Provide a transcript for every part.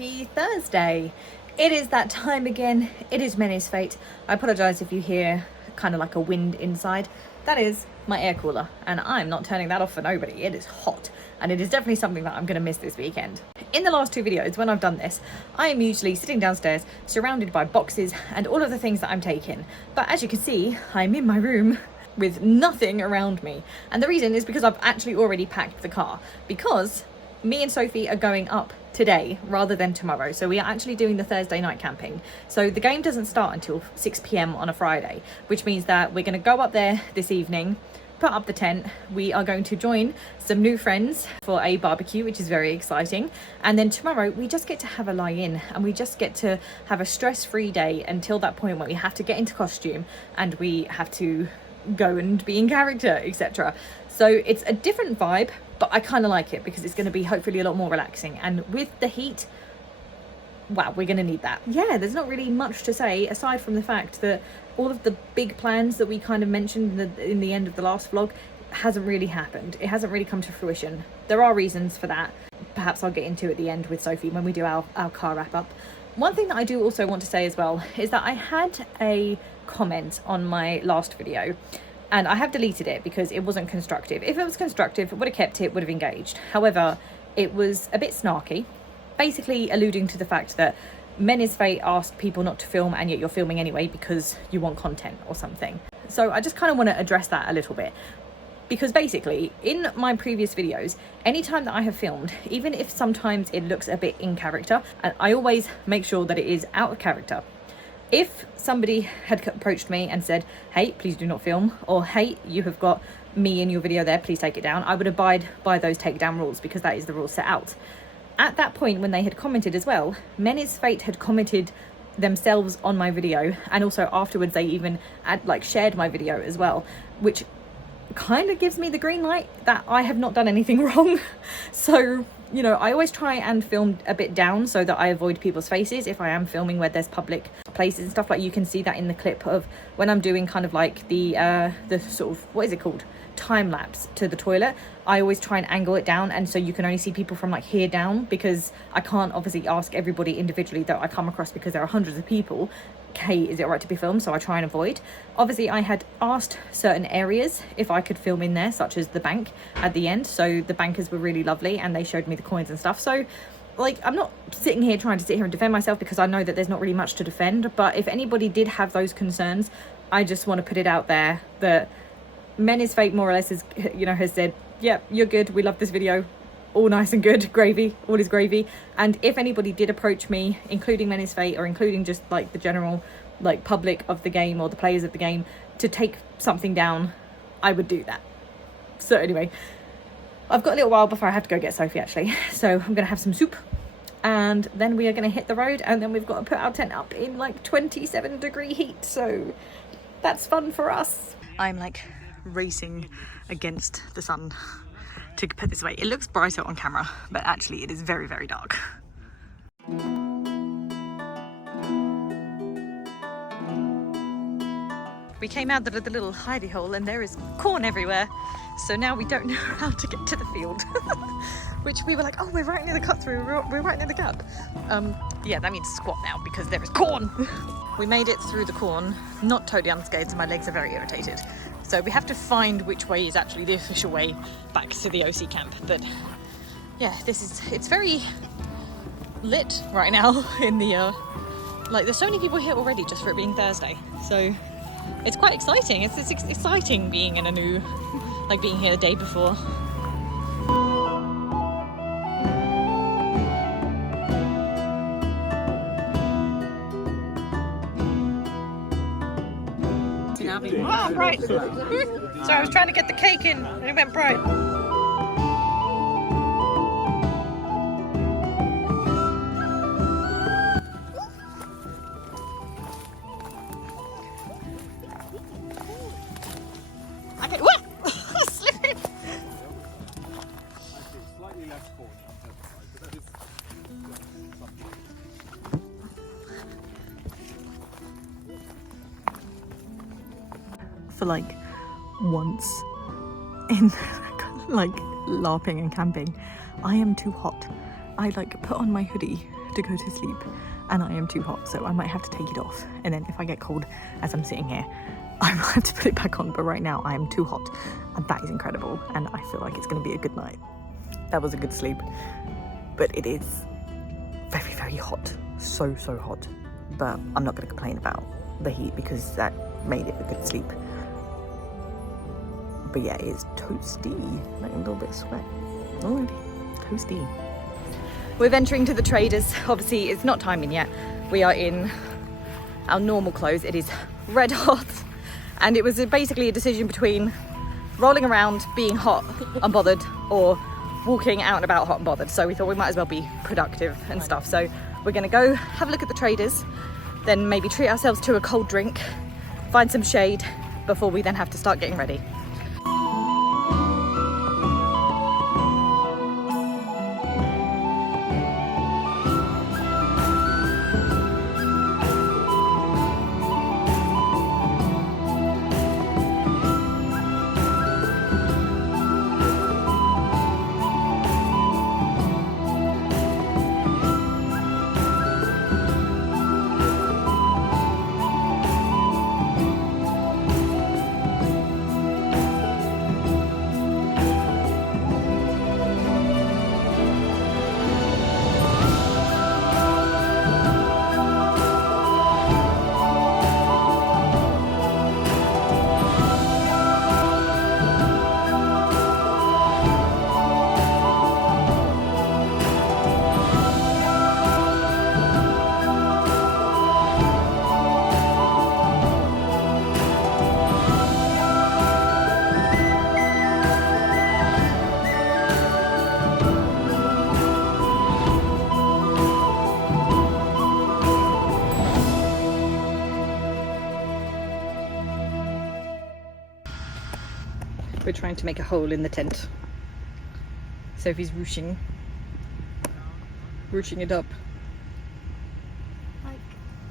happy Thursday. It is that time again. It is Menhirs Fate. I apologise if you hear kind of like a wind inside. That is my air cooler, and I'm not turning that off for nobody. It is hot, and it is definitely something that I'm going to miss this weekend. In the last two videos, when I've done this, I am usually sitting downstairs surrounded by boxes and all of the things that I'm taking. But as you can see, I'm in my room with nothing around me. And the reason is because I've actually already packed the car, because me and Sophie are going up today rather than tomorrow. So we are actually doing the Thursday night camping. So the game doesn't start until 6 p.m. on a Friday, which means that we're going to go up there this evening, put up the tent. We are going to join some new friends for a barbecue, which is very exciting. And then tomorrow we just get to have a lie in, and we just get to have a stress-free day until that point when we have to get into costume and we have to go and be in character, etc. So it's a different vibe, but I kind of like it because it's going to be hopefully a lot more relaxing. And with the heat, wow, we're going to need that. Yeah, there's not really much to say aside from the fact that all of the big plans that we kind of mentioned in the end of the last vlog hasn't really happened. It hasn't really come to fruition. There are reasons for that. Perhaps I'll get into at the end with Sophie when we do our car wrap up. One thing that I do also want to say as well is that I had a comment on my last video, and I have deleted it because it wasn't constructive. If it was constructive, it would have kept it, would have engaged. However, it was a bit snarky, basically alluding to the fact that Menhirs Fate asked people not to film, and yet you're filming anyway because you want content or something. So I just kind of want to address that a little bit, because basically in my previous videos, anytime that I have filmed, even if sometimes it looks a bit in character, and I always make sure that it is out of character. If somebody had approached me and said, hey, please do not film, or hey, you have got me in your video there, please take it down, I would abide by those takedown rules because that is the rules set out. At that point, when they had commented as well, Menhirs Fate had commented themselves on my video, and also afterwards they even shared my video as well, which kind of gives me the green light that I have not done anything wrong. So, you know, I always try and film a bit down so that I avoid people's faces if I am filming where there's public places and stuff. Like you can see that in the clip of when I'm doing kind of like the sort of, what is it called, time lapse to the toilet. I always try and angle it down, and so you can only see people from like here down, because I can't obviously ask everybody individually that I come across because there are hundreds of people, hey, is it alright to be filmed? So I try and avoid. Obviously I had asked certain areas if I could film in there, such as the bank at the end. So the bankers were really lovely and they showed me the coins and stuff. So like, I'm not sitting here trying to sit here and defend myself, because I know that there's not really much to defend. But if anybody did have those concerns, I just want to put it out there that Menhirs Fate more or less is, you know, has said, yeah, you're good, we love this video, all nice and good, gravy, all is gravy. And if anybody did approach me, including Menhirs Fate or including just like the general like public of the game or the players of the game, to take something down, I would do that. So anyway, I've got a little while before I have to go get Sophie actually, so I'm gonna have some soup and then we are gonna hit the road, and then we've got to put our tent up in like 27-degree heat, so that's fun for us. I'm like racing against the sun to put this away. It looks brighter on camera, but actually it is very, very dark. We came out of the little hidey hole and there is corn everywhere, so now we don't know how to get to the field. Which we were like, oh, we're right near the cut through, we're right near the gap. Yeah, that means squat now because there is corn. We made it through the corn, not totally unscathed, so my legs are very irritated. So we have to find which way is actually the official way back to the OC camp. But yeah, it's very lit right now in the, like there's so many people here already just for it being Thursday. So it's quite exciting. It's exciting being in a new, like being here the day before. Oh, bright. So I was trying to get the cake in and it went bright. Okay, what? Slipping. Slightly less corn on the side, but that is for like once in like LARPing and camping, I am too hot. I like put on my hoodie to go to sleep and I am too hot, so I might have to take it off, and then if I get cold as I'm sitting here, I might have to put it back on. But right now I am too hot, and that is incredible, and I feel like it's going to be a good night. That was a good sleep, but it is very, very hot. So hot. But I'm not going to complain about the heat because that made it a good sleep. But yeah, it is toasty, like a little bit of sweat already. Toasty. We're venturing to the traders. Obviously it's not timing yet. We are in our normal clothes. It is red hot, and it was basically a decision between rolling around being hot unbothered or walking out and about hot and bothered. So we thought we might as well be productive and stuff. So we're gonna go have a look at the traders, then maybe treat ourselves to a cold drink, find some shade before we then have to start getting ready. We're trying to make a hole in the tent. Sophie's ruching it up.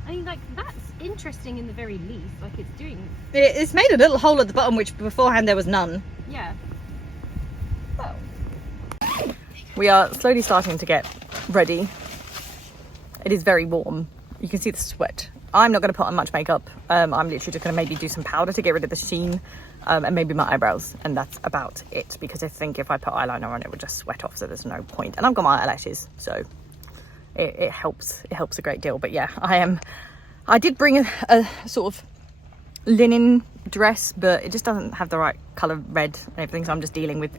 Like that's interesting in the very least. Like it's doing. It's made a little hole at the bottom, which beforehand there was none. Yeah. Well, we are slowly starting to get ready. It is very warm. You can see the sweat. I'm not going to put on much makeup. I'm literally just going to maybe do some powder to get rid of the sheen, and maybe my eyebrows, and that's about it, because I think if I put eyeliner on it would just sweat off, so there's no point. And I've got my eyelashes, so it helps a great deal. But yeah, I did bring a sort of linen dress, but it just doesn't have the right color red and everything, so I'm just dealing with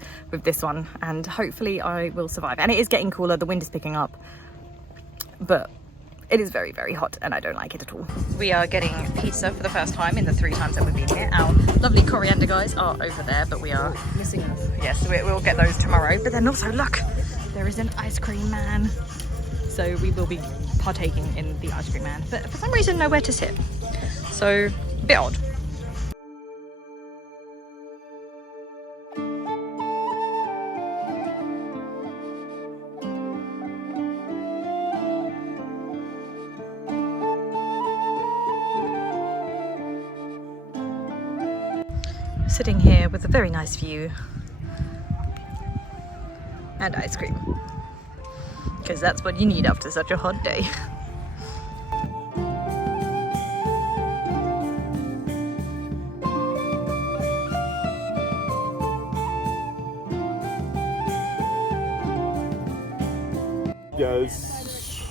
this one, and hopefully I will survive. And it is getting cooler, the wind is picking up, but it is very, very hot and I don't like it at all. We are getting pizza for the first time in the 3 times that we've been here. Our lovely coriander guys are over there, but we are missing them. Yes, we'll get those tomorrow. But then also, look, there is an ice cream man. So we will be partaking in the ice cream man, but for some reason nowhere to sit. So, a bit odd. Sitting here with a very nice view and ice cream, because that's what you need after such a hot day. Yes.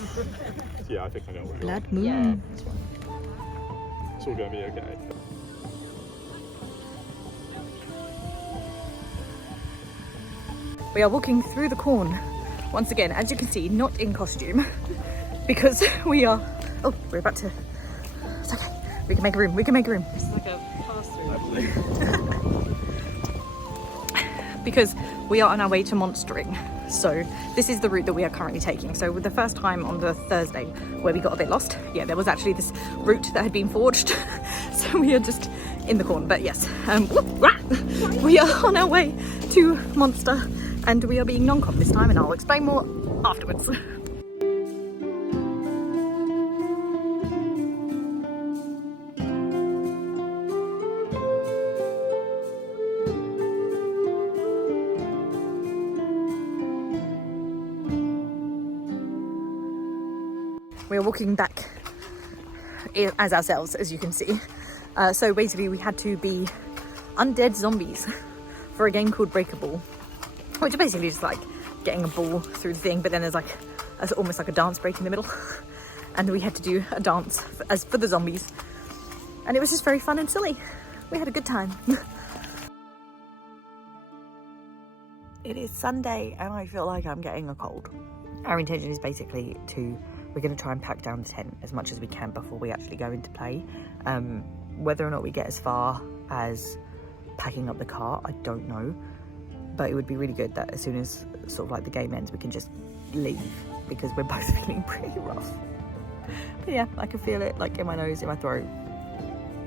Yeah, I think I know what you're on. Blood moon. Yeah. That's fine. It's all gonna be okay. We are walking through the corn once again, as you can see, not in costume, because we're about to, it's okay, we can make room, It's like a pass-through. because we are on our way to monstering. So this is the route that we are currently taking. So with the first time on the Thursday where we got a bit lost, yeah, there was actually this route that had been forged. So we are just in the corn, but yes, we are on our way to Monster, and we are being non-com this time, and I'll explain more afterwards. we're walking back as ourselves, as you can see. So basically we had to be undead zombies for a game called Breakable, which is basically just like getting a ball through the thing, but then there's like almost like a dance break in the middle. And we had to do a dance for the zombies. And it was just very fun and silly. We had a good time. It is Sunday and I feel like I'm getting a cold. Our intention is basically we're going to try and pack down the tent as much as we can before we actually go into play. Whether or not we get as far as packing up the car, I don't know. But it would be really good that as soon as sort of like the game ends, we can just leave, because we're both feeling pretty rough. But yeah, I can feel it like in my nose, in my throat.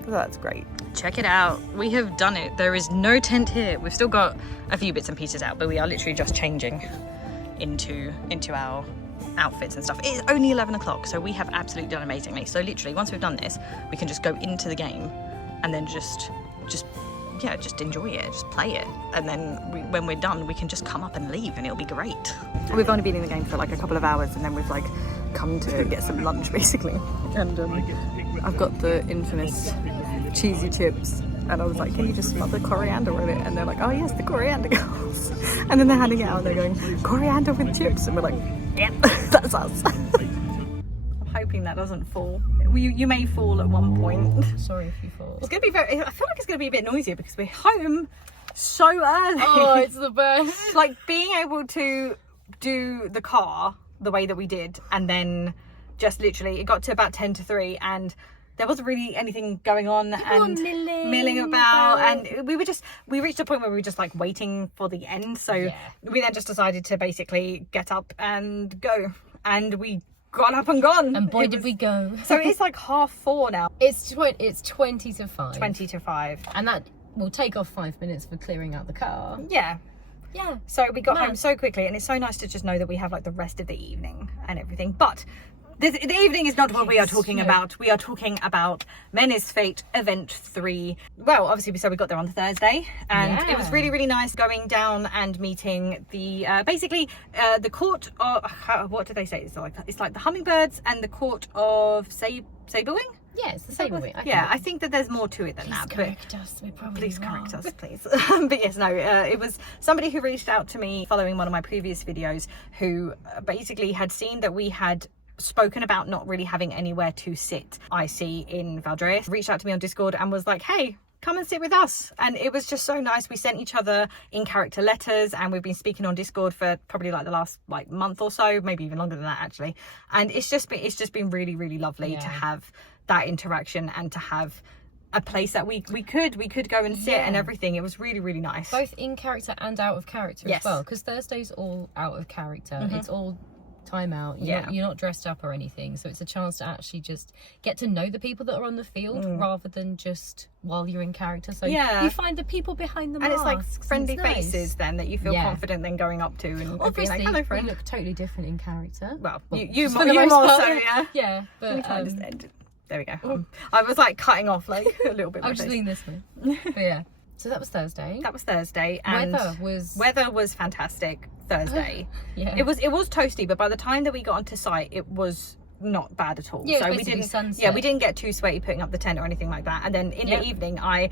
So that's great. Check it out. We have done it. There is no tent here. We've still got a few bits and pieces out, but we are literally just changing into our outfits and stuff. It is only 11 o'clock, so we have absolutely done amazingly. So literally, once we've done this, we can just go into the game and then just enjoy it, just play it. And then when we're done, we can just come up and leave and it'll be great. We've only been in the game for like a couple of hours and then we've like come to get some lunch basically. And I've got the infamous cheesy chips and I was like, can you just smother coriander with it? And they're like, oh yes, the coriander girls. And then they're handing it out and they're going, coriander with chips. And we're like, yeah, that's us. I'm hoping that doesn't fall. You may fall at one point. Sorry if you fall. It's gonna be I feel like it's gonna be a bit noisier because we're home so early. Oh, it's the best. Like being able to do the car the way that we did, and then just literally it got to about 10 to 3 and there wasn't really anything going on. People and were milling about, and we reached a point where we were just like waiting for the end, so we then just decided to basically get up and go, and we got up and gone. And boy, did we go. So it's like 4:30 now. It's 20 to 5. 20 to 5. And that will take off 5 minutes for clearing out the car. Yeah. Yeah. So we got home so quickly, and it's so nice to just know that we have like the rest of the evening and everything. But the evening is not what we are talking about. We are talking about Menhirs Fate Event 3. Well, obviously, so we got there on Thursday, and it was really, really nice going down and meeting the basically the court of what do they say? It's like the hummingbirds and the court of saberwing. Yeah, it's the same way. I think that there's more to it than that. Correct us. We're probably Please wrong. correct us, please. But yes, no, it was somebody who reached out to me following one of my previous videos who basically had seen that we had spoken about not really having anywhere to sit IC in Valdreas, reached out to me on Discord and was like, hey, come and sit with us. And it was just so nice. We sent each other in character letters, and we've been speaking on Discord for probably like the last like month or so, maybe even longer than that actually. And it's just been really, really lovely to have that interaction and to have a place that we could go and sit and everything. It was really, really nice. Both in character and out of character as well, because Thursday's all out of character. It's all time out. You're not dressed up or anything, so it's a chance to actually just get to know the people that are on the field rather than just while you're in character. So you find the people behind the masks, and it's like friendly faces then that you feel confident then going up to and obviously being like, hello friend. We look totally different in character. Well you more so, yeah, but there we go. I was like cutting off like a little bit. I'll just lean this way. But yeah, so that was Thursday. And weather was fantastic Thursday. It was toasty, but by the time that we got onto site it was not bad at all. So we didn't get too sweaty putting up the tent or anything like that. And then in the evening I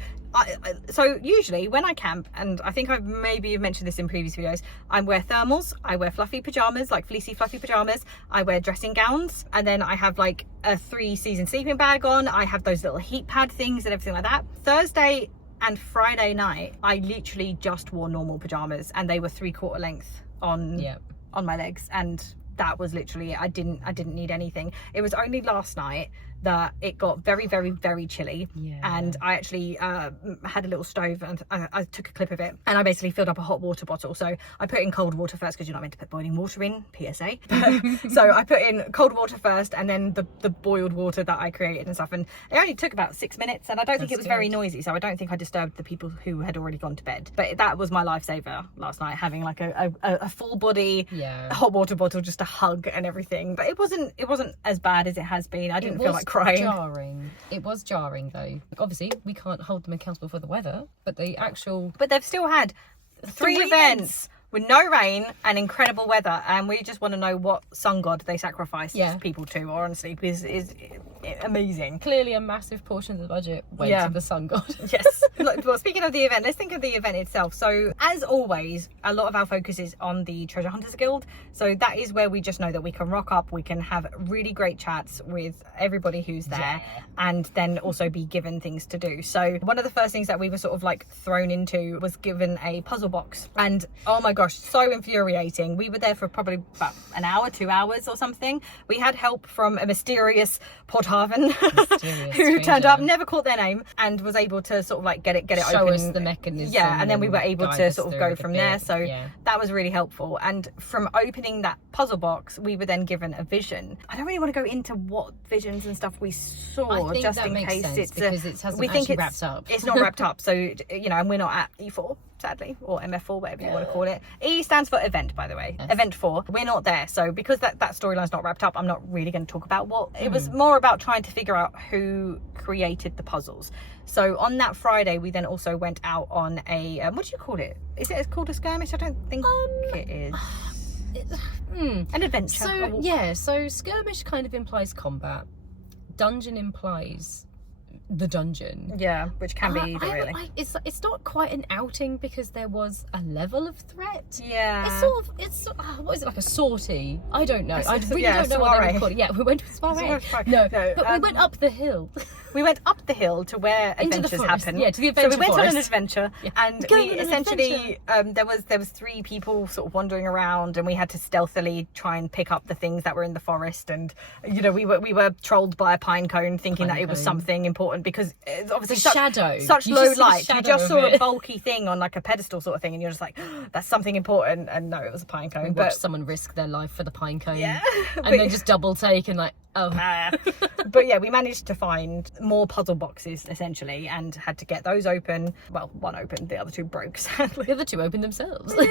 so usually when I camp, and I think I've maybe mentioned this in previous videos, I wear thermals, I wear fluffy pajamas, like fleecy fluffy pajamas, I wear dressing gowns, and then I have like a 3-season sleeping bag on, I have those little heat pad things and everything like that. Thursday and Friday night I literally just wore normal pajamas, and they were 3/4 length on my legs, and that was literally it. I didn't need anything. It was only last night that it got very, very, very chilly, and I actually had a little stove, and I took a clip of it, and I basically filled up a hot water bottle. So I put in cold water first, because you're not meant to put boiling water in, PSA. So I put in cold water first, and then the boiled water that I created and stuff, and it only took about 6 minutes, and I don't think it was very noisy, so I don't think I disturbed the people who had already gone to bed. But that was my lifesaver last night, having like a full body hot water bottle just to hug and everything. But it wasn't as bad as it has been. I didn't feel like crying. It was jarring though. Obviously we can't hold them accountable for the weather, but they've still had 3 events with no rain and incredible weather, and we just want to know what sun god they sacrificed people to, or honestly, because it's amazing. Clearly a massive portion of the budget went to the sun god. Yes. Well, speaking of the event, let's think of the event itself. So as always, a lot of our focus is on the Treasure Hunters Guild, so that is where we just know that we can rock up, we can have really great chats with everybody who's there, and then also be given things to do. So one of the first things that we were sort of like thrown into was given a puzzle box, and oh my gosh, so infuriating. We were there for probably about an hour, 2 hours or something. We had help from a mysterious Podhaven who turned up, never caught their name, and was able to sort of like get it show open. Us the mechanism. Yeah, and then we were able to sort of go from there. So that was really helpful. And from opening that puzzle box, we were then given a vision. I don't really want to go into what visions and stuff we saw, just in case it's because it hasn't wrapped up. It's not wrapped up, so you know, and we're not at E4, sadly, or MF4, whatever you want to call it. E stands for event, by the way. Event 4. We're not there, so because that storyline's not wrapped up, I'm not really going to talk about what it was. More about trying to figure out who created the puzzles. So on that Friday, we then also went out on a what do you call it? Is it called a skirmish? I don't think it is. An adventure. So so skirmish kind of implies combat. Dungeon implies the dungeon, which can be either, really. It's not quite an outing because there was a level of threat. It's what is it, like a sortie? I don't know. I really don't know what they would call it. Yeah, we went to a soiree. No, but we went up the hill. We went up the hill to where adventures happen. Yeah, to the adventure. So we went forest. on an adventure, and we essentially there was 3 people sort of wandering around, and we had to stealthily try and pick up the things that were in the forest. And you know, we were trolled by a pine cone, thinking that it was something important, because it's obviously such low light. You just saw a bulky thing on like a pedestal sort of thing, and you're just like, oh, that's something important. And no, it was a pine cone. We watched someone risk their life for the pine cone, and then just double take and like, but yeah, we managed to find more puzzle boxes essentially, and had to get those open. Well, one opened, the other 2 broke, sadly. The other 2 opened themselves. They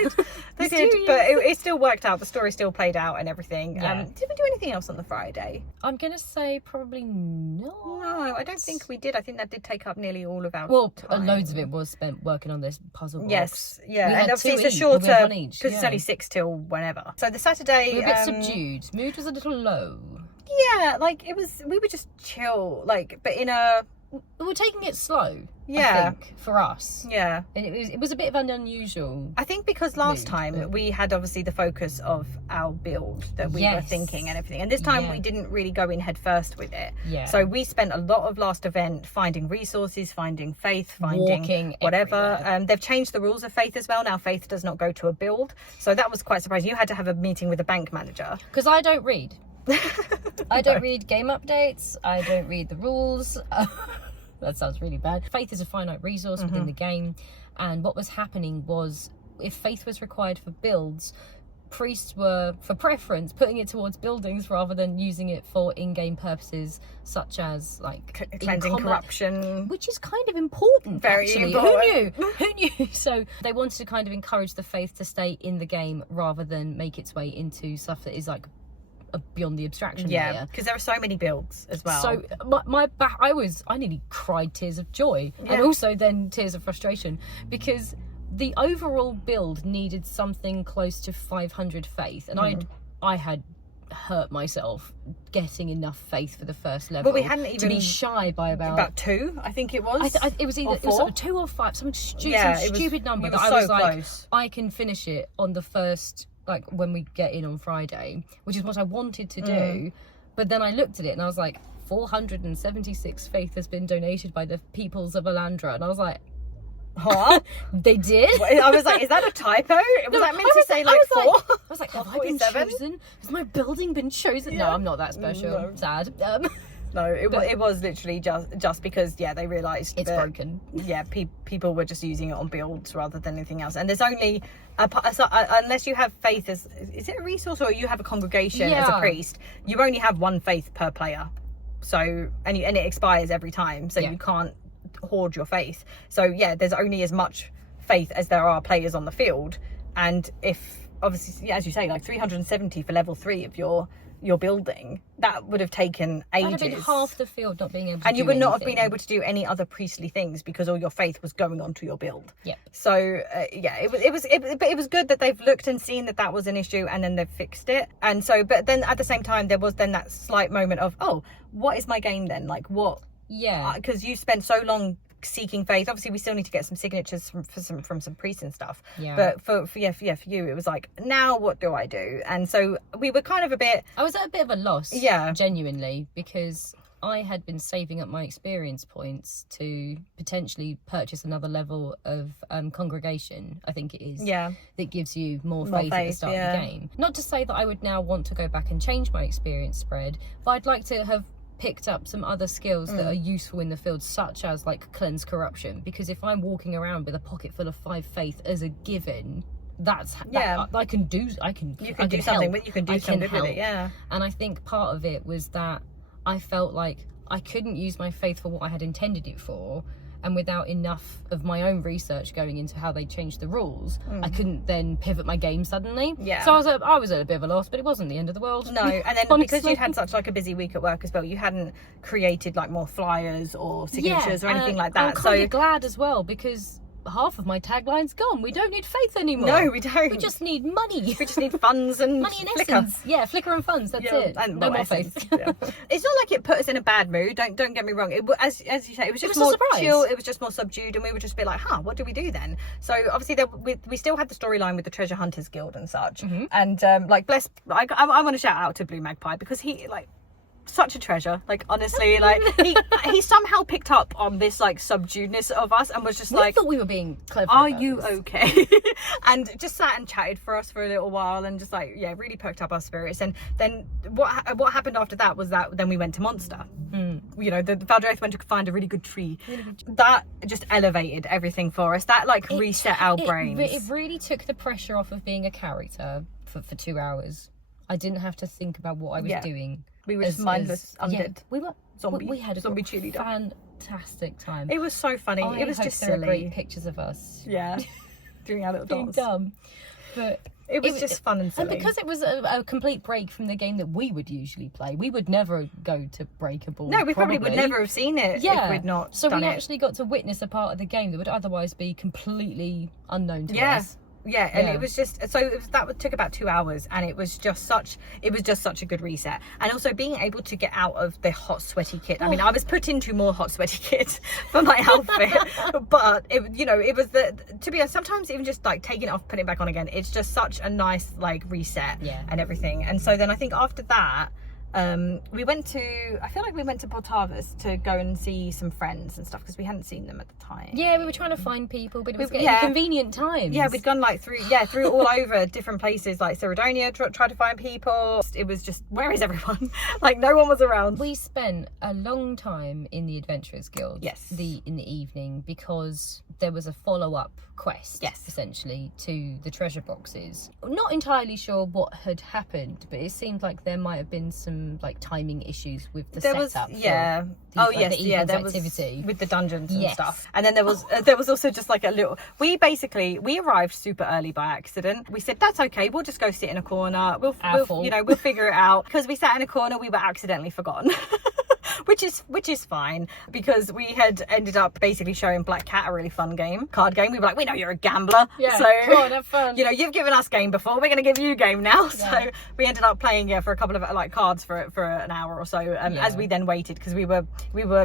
did, but it still worked out. The story still played out and everything. Did we do anything else on the Friday? I'm gonna say probably no. No, I don't think we did. I think that did take up nearly all of our time. Loads of it was spent working on this puzzle box. Yes, and obviously it's a shorter, because it's only 6 till whenever. So the Saturday, we were a bit subdued. Mood was a little low. Yeah, like we were just chill, like, but in a... We were taking it slow, I think, for us. Yeah. And it was a bit of an unusual... I think because last time we had obviously the focus of our build that we were thinking and everything. And this time we didn't really go in head first with it. Yeah. So we spent a lot of last event finding resources, finding faith, finding walking whatever. They've changed the rules of faith as well. Now faith does not go to a build. So that was quite surprising. You had to have a meeting with the bank manager. Because I don't read. I don't read game updates. I don't read the rules. That sounds really bad. Faith is a finite resource within the game, and what was happening was, if faith was required for builds, priests were, for preference, putting it towards buildings rather than using it for in-game purposes, such as like cleansing corruption, which is kind of important. Very important. Who knew? So they wanted to kind of encourage the faith to stay in the game rather than make its way into stuff that is like beyond the abstraction layer. Because there are so many builds as well. So I nearly cried tears of joy, and also then tears of frustration, because the overall build needed something close to 500 faith, and I had hurt myself getting enough faith for the first level. But we hadn't even, to be shy by about 2, I think it was. It was either 2 or 5, some stupid number that I was like, close. I can finish it on the first, like when we get in on Friday, which is what I wanted to do. But then I looked at it and I was like, 476 faith has been donated by the peoples of Alandra, and I was like, huh? They did? I was like, is that a typo? Was that meant to say like 4? I was like, have I been chosen? Has my building been chosen? No, I'm not that special. No. Sad. No, it was literally just because they realised it's broken. Yeah, people were just using it on builds rather than anything else. And there's only unless you have faith as, is it a resource, or you have a congregation as a priest, you only have 1 faith per player. So and it expires every time, so you can't hoard your faith. So there's only as much faith as there are players on the field. And if obviously, as you say, like 370 for level 3 of your you're building, that would have taken ages. That'd have been half the field not being able to and do you would not have anything. been able to do any other priestly things because all your faith was going onto your build. Yep. So but it was good that they've looked and seen that was an issue, and then they've fixed it. And so, but then at the same time, there was then that slight moment of, oh, what is my game then? Like, what? Yeah. Because you spent so long seeking faith. Obviously, we still need to get some signatures from some priests and stuff. Yeah. But for you, it was like, now what do I do? And so we were kind of a bit. I was at a bit of a loss. Yeah. Genuinely, because I had been saving up my experience points to potentially purchase another level of congregation, I think it is. Yeah. That gives you more faith at the start of the game. Not to say that I would now want to go back and change my experience spread, but I'd like to have picked up some other skills that are useful in the field, such as like cleanse corruption, because if I'm walking around with a pocket full of 5 faith as a given, I can do something with it. Yeah. And I think part of it was that I felt like I couldn't use my faith for what I had intended it for, and without enough of my own research going into how they changed the rules, I couldn't then pivot my game suddenly. Yeah. So I was at a bit of a loss, but it wasn't the end of the world. No, and then because you'd had such like a busy week at work as well, you hadn't created like more flyers or signatures or anything like that. I'm kind of glad as well, because half of my tagline's gone. We don't need faith anymore. No, we don't. We just need money. We just need funds and money and flicker. essence. Yeah, flicker and funds. That's it. And no more faith. Yeah. It's not like it put us in a bad mood. Don't get me wrong. As you say, it was just more chill. It was just more subdued, and we were just a bit like, what do we do then? So obviously, we still had the storyline with the Treasure Hunters Guild and such. And I want to shout out to Blue Magpie, because he such a treasure, like honestly, like he somehow picked up on this like subduedness of us and was just like, thought we were being clever. Are you okay? And just sat and chatted for us for a little while, and just like, yeah, really perked up our spirits. And then what happened after that was that then we went to Monster. You know, the Valdreth went to find a really good tree. That just elevated everything for us. That like reset our brains. It really took the pressure off of being a character for 2 hours. I didn't have to think about what I was doing. We were just mindless undead. We had a zombie cheerleader. Fantastic time. It was so funny. It was just silly. Great pictures of us. Yeah, doing our little dance. Dumb, but it was just fun and silly. And because it was a complete break from the game that we would usually play, we would never go to Breakable. No, we probably would never have seen it if we'd not. So we actually got to witness a part of the game that would otherwise be completely unknown to us. Yeah, and it was just that took about 2 hours, and it was just such a good reset. And also being able to get out of the hot sweaty kit. I mean, I was put into more hot sweaty kit for my outfit, but it was to be honest, sometimes even just like taking it off, putting it back on again, it's just such a nice like reset and everything. And so then I think after that, we went to Portavas to go and see some friends and stuff, because we hadn't seen them at the time. Yeah, we were trying to find people, but it was getting convenient times. Yeah, we'd gone like through all over different places, like Cerdonia, tried to find people. It was just, where is everyone? Like, no one was around. We spent a long time in the Adventurers Guild. Yes. In the evening, because there was a follow-up quest, essentially, to the treasure boxes. Not entirely sure what had happened, but it seemed like there might have been some like timing issues with the setup. There was activity with the dungeons and stuff. And then there was also just like a little. We arrived super early by accident. We said, that's okay. We'll just go sit in a corner. We'll figure it out. Because we sat in a corner, we were accidentally forgotten. Which is fine, because we had ended up basically showing Black Cat a really fun card game. We were like, we know you're a gambler, so come on, have fun. You know, you've given us game before, we're going to give you a game now. So we ended up playing for a couple of like cards for an hour or so, as we then waited, because we were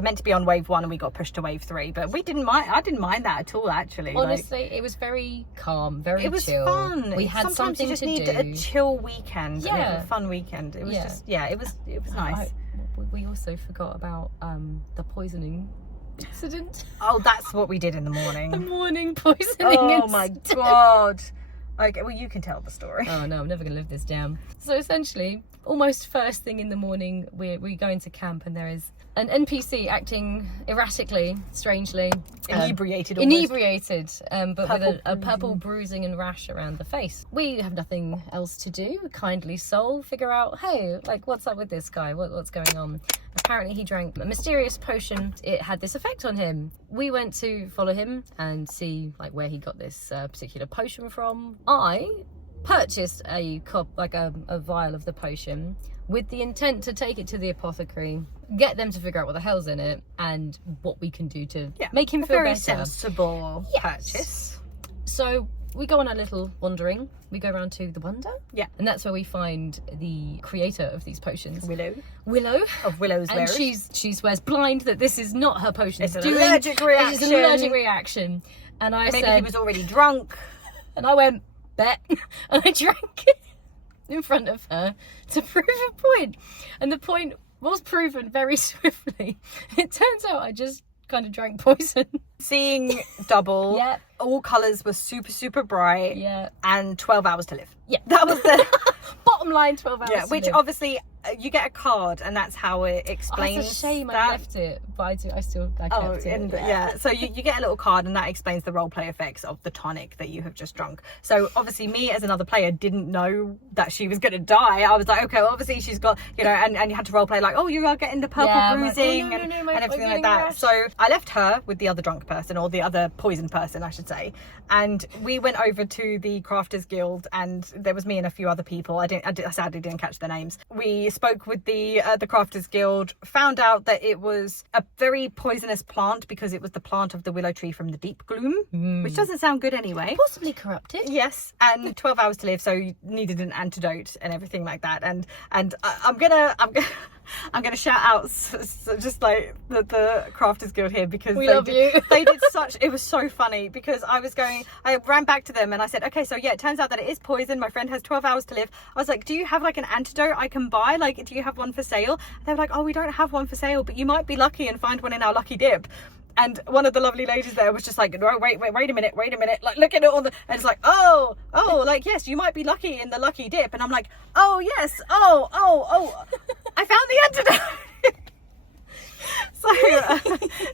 meant to be on wave 1 and we got pushed to wave 3, but I didn't mind that at all, actually. Honestly, it was very calm, very chill. It was fun. We had sometimes something you just to need do. a chill weekend, a fun weekend. It was it was nice. We also forgot about the poisoning incident. Oh, that's what we did in the morning. The morning poisoning incident. My God. Okay, well, you can tell the story. Oh no, I'm never gonna live this down. So essentially, almost first thing in the morning, we go into camp, and there is an NPC acting erratically, strangely, inebriated, but with a purple bruising and rash around the face. We have nothing else to do. Kindly soul, figure out, hey, like, what's up with this guy? What's going on? Apparently he drank a mysterious potion. It had this effect on him. We went to follow him and see like where he got this particular potion from. I purchased a vial of the potion. with the intent to take it to the apothecary, get them to figure out what the hell's in it and what we can do to make him feel very better. Sensible purchase. So we go on a little wandering. We go around to the Wonder. Yeah. And that's where we find the creator of these potions. Willow. Of Willow's And she swears blind that this is not her potion. It's an allergic reaction. It's an allergic reaction. And I Maybe said... he was already drunk. And I went, bet. And I drank it in front of her to prove a point. And the point was proven very swiftly. It turns out I just kind of drank poison. Seeing double. Yeah. All colours were super, super bright. Yeah. And 12 hours to live. Yeah. That was the... Bottom line, 12 hours. Yeah, which obviously you get a card and that's how it explains. Oh, it's a shame that. I left it, but I kept it. And yeah. So you get a little card and that explains the roleplay effects of the tonic that you have just drunk. So obviously me as another player didn't know that she was going to die. I was like, okay, well, obviously she's got, you know, and you had to roleplay like, oh, you are getting the purple bruising and everything like that. Rash. So I left her with the other drunk person, or the other poisoned person, I should say. And we went over to the Crafters Guild and there was me and a few other people. I sadly didn't catch their names. We spoke with the Crafters Guild, found out that it was a very poisonous plant because it was the plant of the willow tree from the deep gloom, which doesn't sound good anyway. Possibly corrupted. Yes, and 12 hours to live, so you needed an antidote and everything like that. And I'm gonna shout out just like the Crafters Guild here because we love you. They did such. It was so funny because I ran back to them and I said, okay, so yeah, it turns out that it is poison. My friend has 12 hours to live. I was like, do you have like an antidote I can buy? Like, do you have one for sale? They were like, oh, we don't have one for sale, but you might be lucky and find one in our lucky dip. And one of the lovely ladies there was just like, no, wait a minute, like looking at all the, and it's like, oh, like, yes, you might be lucky in the lucky dip. And I'm like, oh yes, oh, I found the antidote.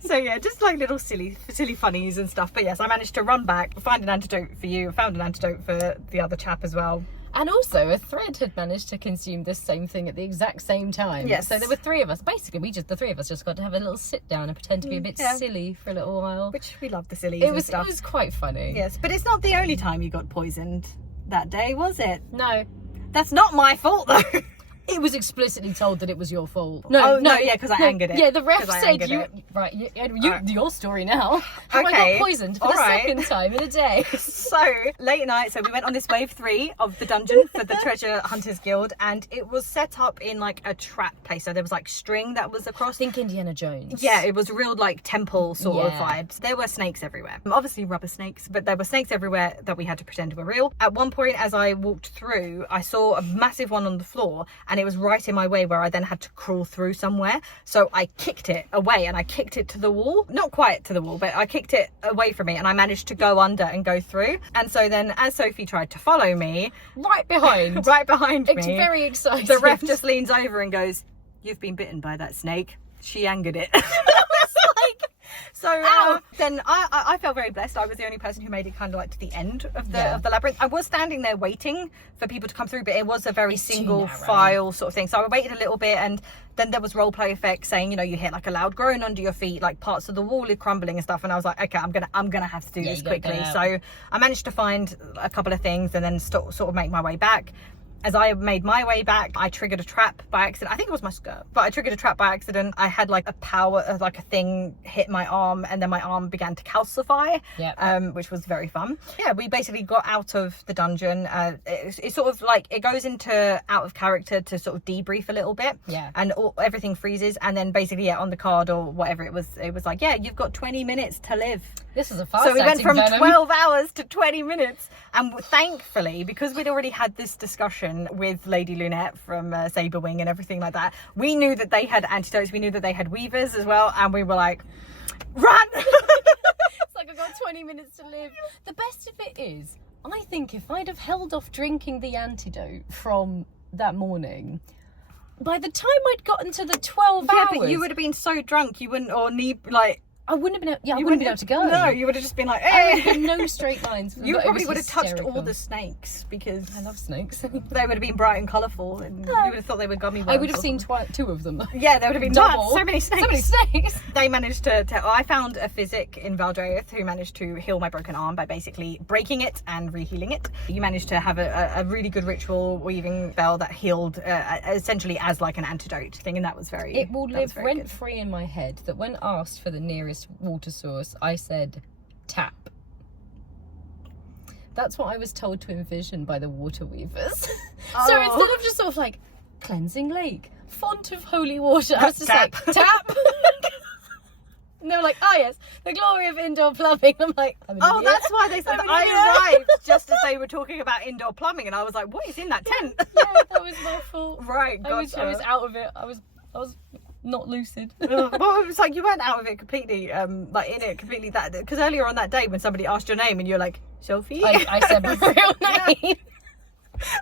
So yeah, just like little silly funnies and stuff. But yes, I managed to run back, find an antidote for you, found an antidote for the other chap as well. And also, a thread had managed to consume this same thing at the exact same time. Yes. So there were three of us. Basically, the three of us just got to have a little sit down and pretend to be a bit silly for a little while. Which we love the sillies and stuff. It was quite funny. Yes, but it's not the only time you got poisoned that day, was it? No. That's not my fault, though. It was explicitly told that it was your fault. No, because I angered it. Yeah, the ref said you... Right, your story now. How I got poisoned for the second time in a day. So, late night, so we went on this wave 3 of the dungeon for the Treasure Hunters Guild, and it was set up in like a trap place. So there was like string that was across. Think Indiana Jones. Yeah, it was real like temple sort of vibes. There were snakes everywhere. Obviously rubber snakes, but there were snakes everywhere that we had to pretend were real. At one point, as I walked through, I saw a massive one on the floor, and it was right in my way where I then had to crawl through somewhere. So I kicked it away and I kicked it to the wall. Not quite to the wall, but I kicked it away from me and I managed to go under and go through. And so then as Sophie tried to follow me, right behind me. It's very exciting. The ref just leans over and goes, "You've been bitten by that snake." She angered it. So then I felt very blessed. I was the only person who made it kind of like to the end of the labyrinth. I was standing there waiting for people to come through, but it was a very single file sort of thing. So I waited a little bit, and then there was roleplay effects saying, you know, you hear like a loud groan under your feet, like parts of the wall are crumbling and stuff. And I was like, okay, I'm gonna have to do this quickly. So I managed to find a couple of things and then sort of make my way back. As I made my way back, I triggered a trap by accident. I think it was my skirt, but I triggered a trap by accident. I had like a thing hit my arm, and then my arm began to calcify, which was very fun. Yeah, we basically got out of the dungeon. It's sort of like, it goes into out of character to sort of debrief a little bit. Yeah. And everything freezes, and then basically, on the card or whatever it was like, yeah, you've got 20 minutes to live. This is a fast. So we went from 12 hours to 20 minutes. And thankfully, because we'd already had this discussion with Lady Lunette from Saberwing and everything like that, we knew that they had antidotes. We knew that they had weavers as well. And we were like, run! It's like, I've got 20 minutes to live. The best of it is, I think if I'd have held off drinking the antidote from that morning, by the time I'd gotten to the 12 hours... Yeah, but you would have been so drunk, you wouldn't, or need, like... I wouldn't have been able, I wouldn't have been able to go. No, you would have just been like, I would have been no straight lines. You probably would have touched all the snakes because I love snakes. they would have been bright and colourful, and you would have thought they were gummy worms. I would have seen 2 of them. Yeah, there would have been double. So many snakes. So many snakes. They managed to I found a physic in Valdreath who managed to heal my broken arm by basically breaking it and re-healing it. You managed to have a really good ritual weaving spell that healed essentially as like an antidote thing, and that was very. It will live rent free in my head that when asked for the nearest water source, I said tap. That's what I was told to envision by the water weavers. Oh. So instead of just sort of like cleansing lake, font of holy water, I was just like tap. And they were like, oh yes, the glory of indoor plumbing. I'm like, oh, that's why they said that. I arrived just as they were talking about indoor plumbing, and I was like, what is in that tent? Yeah, that was my fault. Right, gotcha. I was out of it. I was not lucid. Well, it was like you weren't out of it completely, like in it completely. That because earlier on that day when somebody asked your name and you're like Sophie, I said my real name.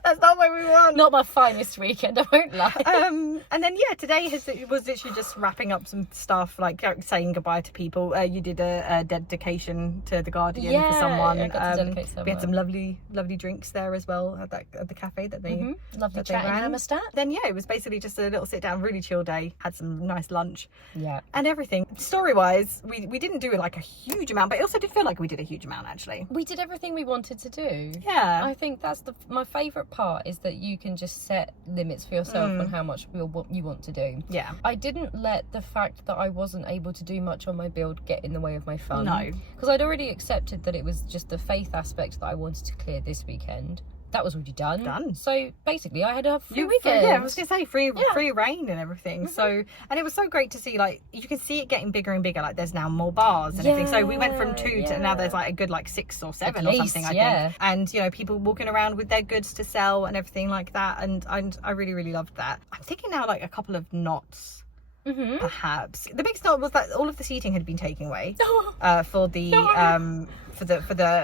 That's not what we want. Not my finest weekend, I won't lie. And then today was literally just wrapping up some stuff, like saying goodbye to people. You did a dedication to the Guardian for someone. I got to dedicate someone. We had some lovely drinks there as well at the cafe that they lovely chat in Hammerstead. Then it was basically just a little sit down, really chill day. Had some nice lunch. Yeah. And everything. Story wise, we didn't do like a huge amount, but it also did feel like we did a huge amount actually. We did everything we wanted to do. Yeah. I think that's my favourite part is that you can just set limits for yourself on how much you want to do. Yeah. I didn't let the fact that I wasn't able to do much on my build get in the way of my fun. No. Because I'd already accepted that it was just the faith aspect that I wanted to clear this weekend. That was already done. So basically I had a free weekend. Yeah, I was going to say free reign and everything. So, and it was so great to see, like, you can see it getting bigger and bigger. Like there's now more bars and everything. So we went from 2 to now there's like a good like 6 or 7 or something, I think. And people walking around with their goods to sell and everything like that. And I really, really loved that. I'm thinking now like a couple of knots. Perhaps the big knot was that all of the seating had been taken away for the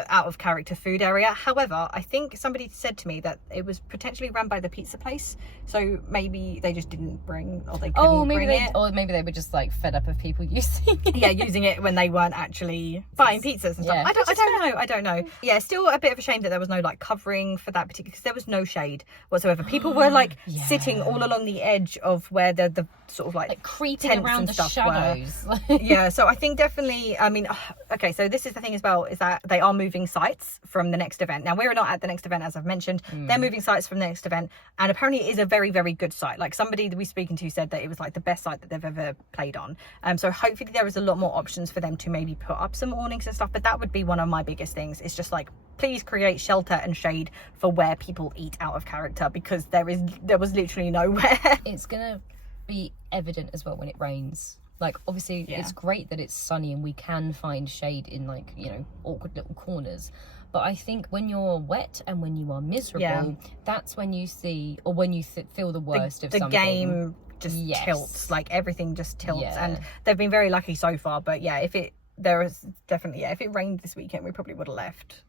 out of character food area. However, I think somebody said to me that it was potentially run by the pizza place, so maybe they just didn't bring, or they couldn't bring it, or maybe they were just like fed up of people using it. Using it when they weren't actually buying pizzas and stuff. I don't know. Yeah, still a bit of a shame that there was no like covering for that particular, because there was no shade whatsoever. People were like sitting all along the edge of where the sort of like creeping around the shadows. Yeah, so I think definitely, I mean, okay, so this is the thing as well, is that they are moving sites from the next event. Now, we're not at the next event, as I've mentioned. They're moving sites from the next event, and apparently it is a very, very good site. Like somebody that we're speaking to said that it was like the best site that they've ever played on. So hopefully there is a lot more options for them to maybe put up some awnings and stuff, but that would be one of my biggest things. It's just like, please create shelter and shade for where people eat out of character, because there was literally nowhere. It's gonna be evident as well when it rains. Like obviously it's great that it's sunny and we can find shade in like awkward little corners, but I think when you're wet and when you are miserable, that's when you see, or when you feel the worst of something. The game just tilts, like everything just tilts, and they've been very lucky so far. But if it rained this weekend, we probably would have left.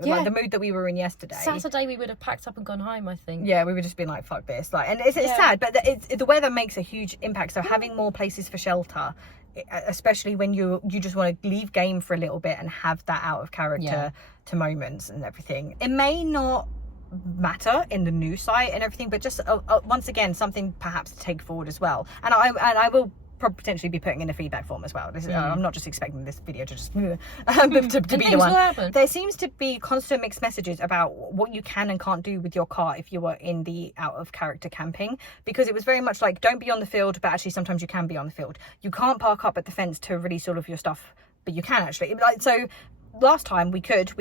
Like the mood that we were in yesterday. Saturday we would have packed up and gone home, I think. Yeah, we would just been like, fuck this. Like, and it's sad, but the weather makes a huge impact. So having more places for shelter, especially when you just want to leave game for a little bit and have that out of character to moments and everything. It may not matter in the new site and everything, but just once again, something perhaps to take forward as well. And I will potentially be putting in a feedback form as well. I'm not just expecting this video to just to be the one. There seems to be constant mixed messages about what you can and can't do with your car if you are in the out of character camping, because it was very much like, don't be on the field, but actually sometimes you can be on the field. You can't park up at the fence to release all of your stuff, but you can actually. So last time we could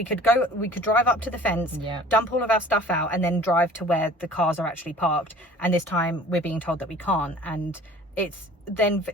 drive up to the fence, dump all of our stuff out, and then drive to where the cars are actually parked. And this time we're being told that we can't, and it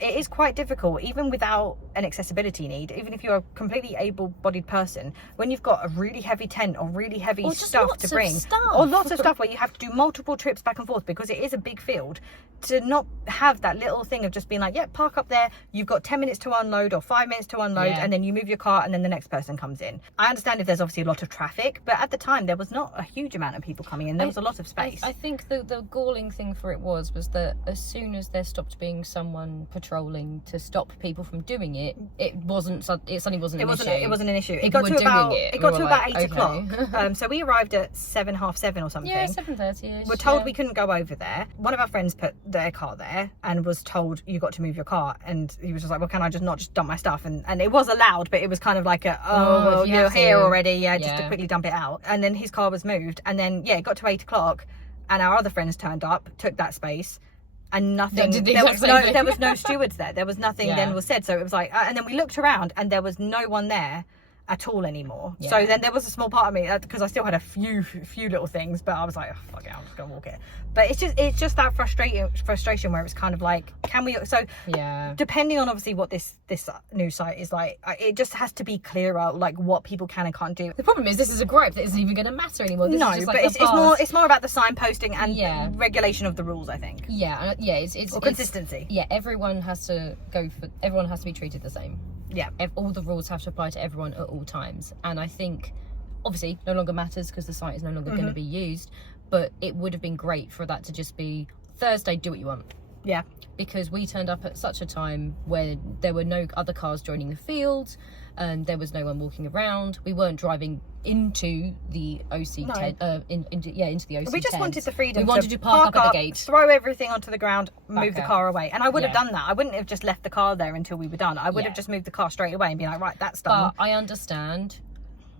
is quite difficult, even without an accessibility need. Even if you're a completely able-bodied person, when you've got a really heavy tent or really heavy stuff to bring, or lots of stuff where you have to do multiple trips back and forth because it is a big field, to not have that little thing of just being like, park up there, you've got 10 minutes to unload or 5 minutes to unload, and then you move your car and then the next person comes in. I understand if there's obviously a lot of traffic, but at the time there was not a huge amount of people coming in. There was a lot of space. I think the galling thing for it was that as soon as there stopped being someone anyone patrolling to stop people from doing it, it suddenly wasn't an issue. It wasn't an issue. People It got to about 8 o'clock. So we arrived at 7:30 or something. Yeah, 7:30ish. We're told we couldn't go over there. One of our friends put their car there and was told, you got to move your car, and he was just like, well, can I just not just dump my stuff? And it was allowed, but it was kind of like well, you're here already, just to quickly dump it out. And then his car was moved, and then it got to 8 o'clock and our other friends turned up, took that space, and nothing, there was no stewards there was nothing then was said. So it was like, and then we looked around and there was no one there at all anymore. So then there was a small part of me, because I still had a few little things, but I was like, oh, fuck it, I'm just gonna walk it. But it's just that frustration where it's kind of like, can we, so depending on obviously what this new site is like, it just has to be clearer, like what people can and can't do. The problem is, this is a gripe that isn't even going to matter anymore. This is just like it's more about the signposting and regulation of the rules, I think. It's consistency. Everyone has to be treated the same. All the rules have to apply to everyone at all times, and I think obviously no longer matters because the site is no longer going to be used, but it would have been great for that to just be Thursday, do what you want. Because we turned up at such a time where there were no other cars joining the field and there was no one walking around. We weren't driving into the OC tent, into the OC we just tent. Wanted the freedom. We wanted to park up at the gate, throw everything onto the ground, move the car away, and I would have done that. I wouldn't have just left the car there until we were done. I would have just moved the car straight away and be like, right, that's done. But I understand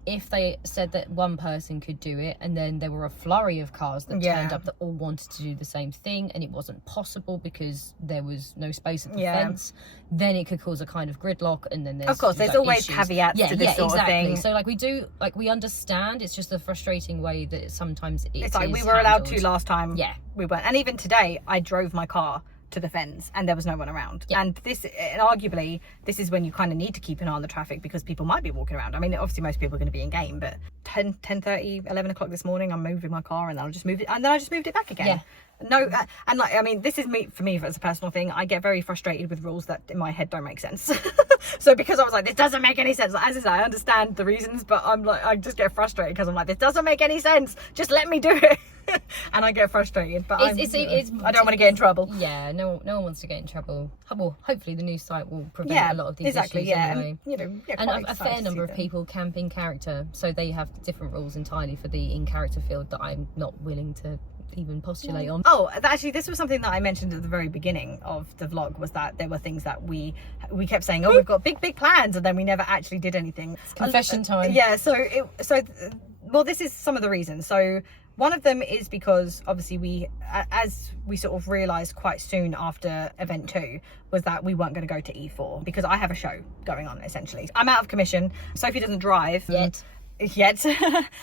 if they said that one person could do it and then there were a flurry of cars that turned up that all wanted to do the same thing and it wasn't possible because there was no space at the fence, then it could cause a kind of gridlock, and then there's always caveats to this sort of thing. So we understand, it's just a frustrating way that sometimes it's like we were allowed to last time. We weren't, and even today I drove my car to the fence and there was no one around. And arguably this is when you kind of need to keep an eye on the traffic because people might be walking around. I mean, obviously most people are going to be in game, but 10:30, 11 o'clock this morning I'm moving my car and then I just moved it back again. No, and like, I mean, this is for me as a personal thing. I get very frustrated with rules that in my head don't make sense. So because I was like, this doesn't make any sense. Like, as I say, I understand the reasons, but I'm like, I just get frustrated because I'm like, this doesn't make any sense. Just let me do it. And I get frustrated, but I don't want to get in trouble. No one wants to get in trouble. Well, hopefully the new site will prevent a lot of these issues anyway. And a fair number of people camp in character, so they have different rules entirely for the in-character field that I'm not willing to even postulate on. Oh, actually, this was something that I mentioned at the very beginning of the vlog, was that there were things that we kept saying, we've got big plans, and then we never actually did anything. It's confession time. Well, this is some of the reasons. So one of them is because obviously as we sort of realised quite soon after event 2, was that we weren't going to go to E4 because I have a show going on, essentially. I'm out of commission. Sophie doesn't drive yet.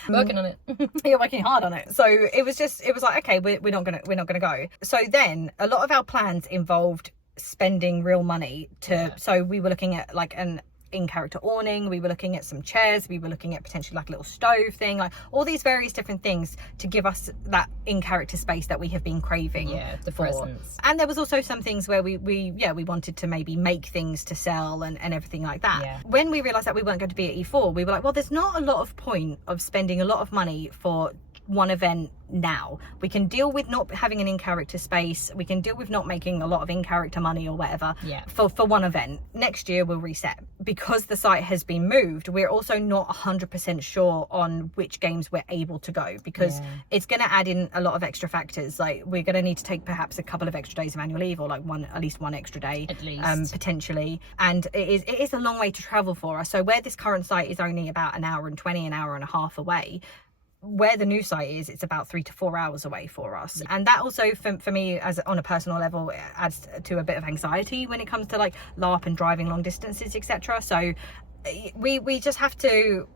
Working on it. You're working hard on it. So it was like, okay, we're not gonna go. So then a lot of our plans involved spending real money so we were looking at like an in-character awning, we were looking at some chairs, we were looking at potentially like a little stove thing, like all these various different things to give us that in-character space that we have been craving the presence. And there was also some things where we wanted to maybe make things to sell and everything like that. When we realized that we weren't going to be at E4, we were like, well, there's not a lot of point of spending a lot of money for one event now. We can deal with not having an in-character space, we can deal with not making a lot of in-character money or whatever for one event. Next year we'll reset. Because the site has been moved, we're also not 100% sure on which games we're able to go, because it's going to add in a lot of extra factors. Like we're going to need to take perhaps a couple of extra days of annual leave, or like at least one extra day at least, potentially, and it is a long way to travel for us. So where this current site is only about an hour and 20, an hour and a half away, where the new site is, it's about 3 to 4 hours away for us. And that also for me, as on a personal level, it adds to a bit of anxiety when it comes to like LARP and driving long distances, etc. So we just have to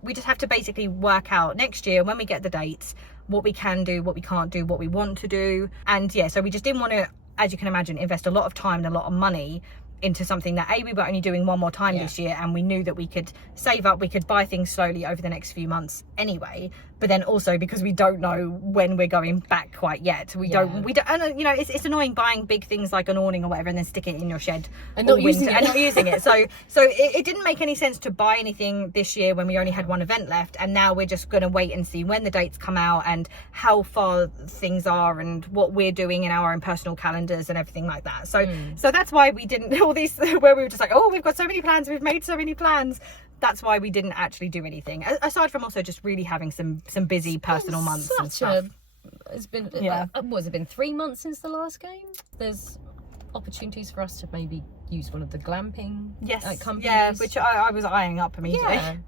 basically work out next year when we get the dates what we can do, what we can't do, what we want to do. And so we just didn't want to, as you can imagine, invest a lot of time and a lot of money into something that we were only doing one more time this year, and we knew that we could save up, we could buy things slowly over the next few months anyway, but then also because we don't know when we're going back quite yet. We don't, and you know, it's annoying buying big things like an awning or whatever and then stick it in your shed and not using it. So it didn't make any sense to buy anything this year when we only had one event left, and now we're just going to wait and see when the dates come out and how far things are and what we're doing in our own personal calendars and everything like that. So that's why we didn't all these where we were just like, oh, we've got so many plans, we've made so many plans. That's why we didn't actually do anything, aside from also just really having some busy personal months and stuff. It's been what has it been 3 months since the last game? There's opportunities for us to maybe use one of the glamping companies, which I was eyeing up immediately.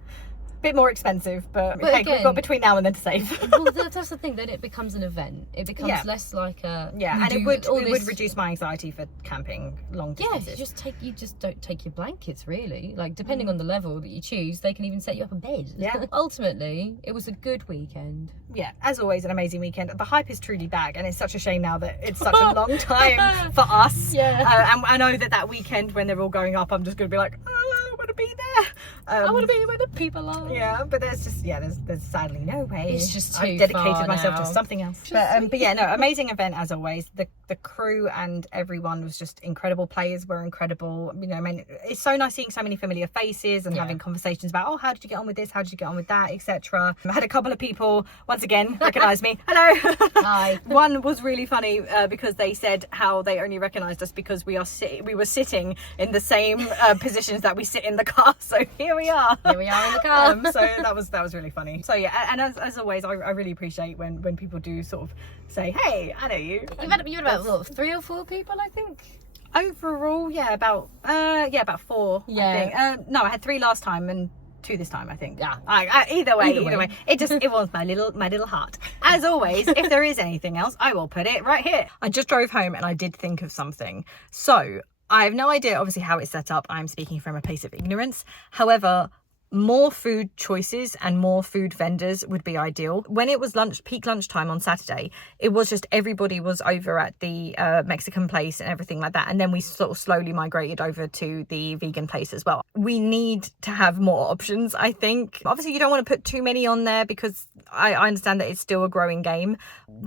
Bit more expensive, but hey, again, we've got between now and then to save. Well, that's the thing. Then it becomes an event. It becomes less like a and it would reduce my anxiety for camping long distances. You just don't take your blankets really. Like depending on the level that you choose, they can even set you up a bed. Yeah. Ultimately, it was a good weekend. Yeah, as always, an amazing weekend. The hype is truly back, and it's such a shame now that it's such a long time for us. Yeah. And I know that weekend when they're all going up, I'm just going to be like, oh, I want to be there. I want to be where the people are. Yeah, but there's just there's sadly no way. It's just too I've dedicated far myself now. to something else. But yeah, no, amazing event as always. The crew and everyone was just incredible. Players were incredible. You know, I mean, it's so nice seeing so many familiar faces and having conversations about, oh, how did you get on with this? How did you get on with that, etc. I had a couple of people once again recognize me. Hello. Hi. One was really funny because they said how they only recognized us because we were sitting in the same positions that we sit in the car. So here we are. Here we are in the car. So that was really funny. So yeah, and as always, I really appreciate when people do sort of say, hey, I know you. You had about 3 or 4 people, I think. Overall, about 4. Yeah. I think. No, I had 3 last time and 2 this time, I think. Yeah. Either way. It warms my little heart. As always, if there is anything else, I will put it right here. I just drove home and I did think of something. So I have no idea, obviously, how it's set up. I'm speaking from a place of ignorance. However, more food choices and more food vendors would be ideal. When it was peak lunchtime on Saturday, it was just everybody was over at the Mexican place and everything like that, and then we sort of slowly migrated over to the vegan place as well. We need to have more options, I think. Obviously you don't want to put too many on there because I understand that it's still a growing game.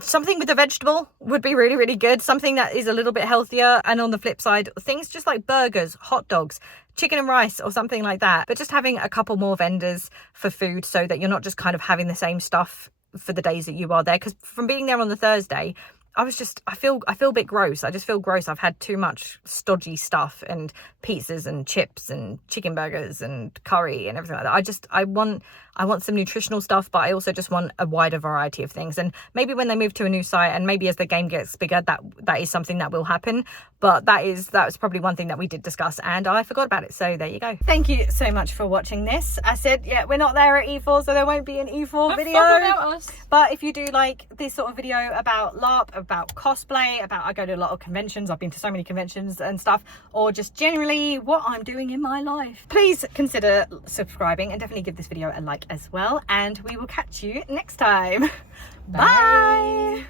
Something with a vegetable would be really, really good. Something that is a little bit healthier. And on the flip side, things just like burgers, hot dogs, chicken and rice or something like that. But just having a couple more vendors for food so that you're not just kind of having the same stuff for the days that you are there. Because from being there on the Thursday, I feel a bit gross. I just feel gross. I've had too much stodgy stuff and pizzas and chips and chicken burgers and curry and everything like that. I want some nutritional stuff, but I also just want a wider variety of things. And maybe when they move to a new site and maybe as the game gets bigger, that is something that will happen. But that was probably one thing that we did discuss and I forgot about it. So there you go. Thank you so much for watching this. I said, we're not there at E4, so there won't be an E4 video. About us. But if you do like this sort of video about LARP, about cosplay, I go to a lot of conventions. I've been to so many conventions and stuff, or just generally what I'm doing in my life, please consider subscribing and definitely give this video a like as well. And we will catch you next time. Bye.